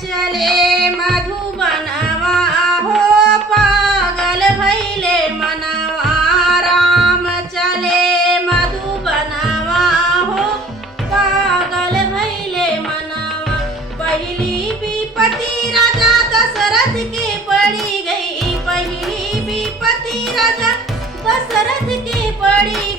चले मधुबनवा हो पागल भैले मनवा। राम चले मधुबनवा हो पागल भैले मनवा। पहली विपत्ति राजा दशरथ के पड़ी गई, पहली विपत्ति राजा दशरथ के पड़ी